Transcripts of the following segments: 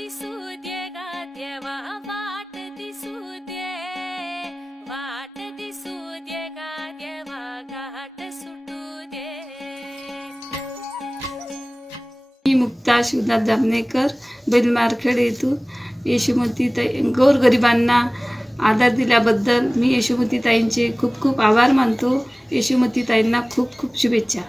दिसू दे गा देवा वाट दिसू दे. वाट दिसू दे गा देवा घाट सुटू दे. मी मुक्ता शिवनाथ जामनेकर बैलमारखेड येथून यशोमती ताई गोरगरिबांना आधार दिल्याबद्दल मी यशोमती ताईंचे खूप खूप आभार मानतो. यशोमती ताईंना खूप खूप शुभेच्छा.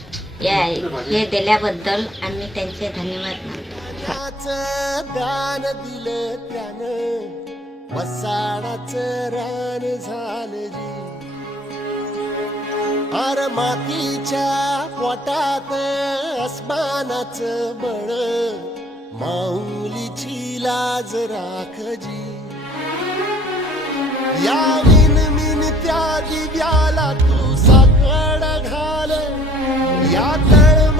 या हे दिल्याबद्दल आम्ही त्यांचे धन्यवाद मानतो. दान दिलं त्यानं वसाडाचं रान झालं जी. अर मातीच्या पोटात अस्मानाचं बळ माऊलीची लाज राखजी या Yeah,